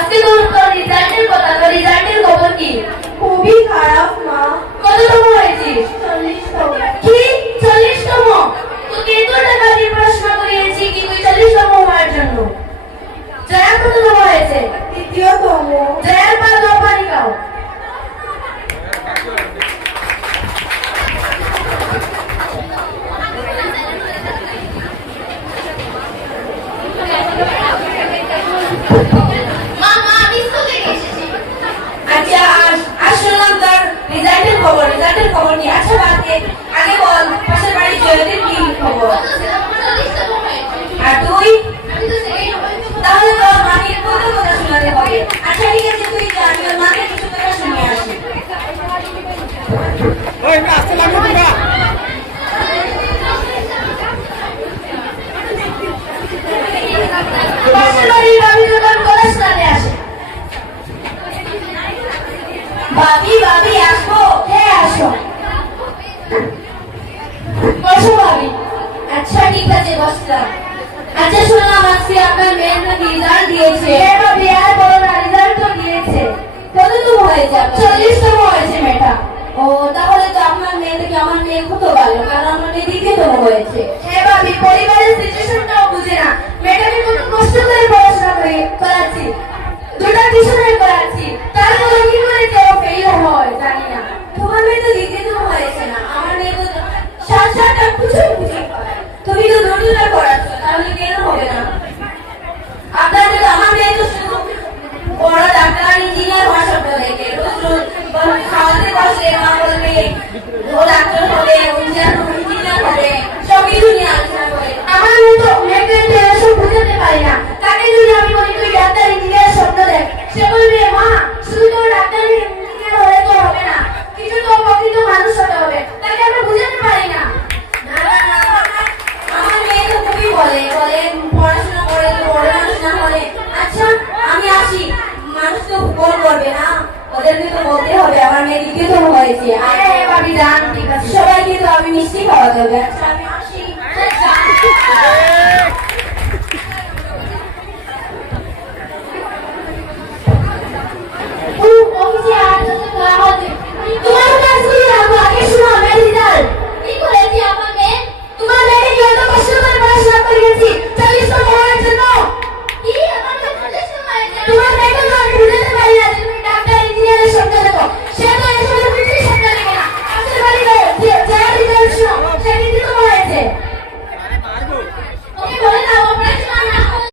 আজকে তোর রেজাল্টের কথা, তোর রেজাল্টের খবর কি? খুবই খারাপ মা। কততম হয়েছিস? 40তম। কি 40তম? তোকে এত টাকা দিয়ে পড়াশোনা করিয়েছি কি তুই 40তম হওয়ার জন্য? জয়া কততম হয়েছে? 2য়তম। জয়ার পা দাও, পানি খাও। মা মা আমি স্কুল থেকে এসেছি। আচ্ছা আর শুনলাম তোর রেজাল্টের খবর, রেজাল্টের খবর কি? আচ্ছা বাদ দে, আগে বল পাশের বাড়ির জয়দের কি খবর? আর তুই? তাহলে তোর মাকে কত কথা শোনাতে হবে। আচ্ছা ঠিক আছে তুই যা, আমি তোর মাকে কিছু কথা শুনিয়ে আসি। ওই আসতে লাগবে তোমরা। পাশের বাড়ির ভাবি তো তোর কথা শোনাতে আসে। ভাবি ভাবি আসবো? হ্যাঁ আসো। বসো ভাবি। আচ্ছা ঠিক আছে বসলাম। আচ্ছা শুনলাম আজকে আপনার মেয়ের নাকি রেজাল্ট দিয়েছে। হ্যাঁ ভাবি আর বলো না, রেজাল্ট তো দিয়েছে। কততম হয়েছে? 40তম হয়েছে মেয়েটা। ও তাহলে তো আপনার মেয়ে থেকে আমার মেয়ে কত ভালো, কারণ আমার মেয়ে 2য়তম হয়েছে। হ্যাঁ ভাবি পরিবারের সিচুয়েশনটাও বুঝে না, মেয়েটাকে কত কষ্ট করে পড়াশোনা করে করাচ্ছি, 2টা টিউশনে করাচ্ছি, তারপরে কি করে কেউ ফেল হয় জানি না। তোমার মেয়ে তো 2য়তম হয়েছে না, আমার মেয়ে তো 7-8টা খুঁজে খুঁজে পায়। তুমি তো 2টা করাচ্ছ, তাহলে কেন হবে না? আপনাদের তো আমার মেয়ে তো শুধু বড় ডাক্তার ইঞ্জিনিয়ার হওয়ার স্বপ্ন দেখে, রোজ রোজ খাওয়াতে বসে মা বলবে ও ডাক্তার হবে, ইঞ্জিনিয়ার হবে, সব কিছু নিয়ে আলোচনা করে। আমার মেয়ে তো মেয়েকে এসব বুঝাতে পারি না। তাকে যদি আমি বলি তুই ডাক্তার ইঞ্জিনিয়ার স্বপ্ন দেখ, সে বলবে মা শুধু তো ডাক্তার ইঞ্জিনিয়ার হলে তো হবে না, কিছু তো প্রকৃত মানুষ হতে হবে। তাকে আমরা বুঝাতে পারি না। না না না আমার মেয়ে তো খুবই বলে বলে পড়াশোনা করে তো বড় মানুষ না হলে। আচ্ছা আমি আসি, মানুষ তো ফোন করবে না, ওদেরকে তো বলতে হবে আমার মেয়ে 2য়তম হয়েছে। হ্যাঁ ভাবি যান, ঠিক আছে। সবাইকে তো আমি মিষ্টি খাওয়াতে হবে। আচ্ছা আমি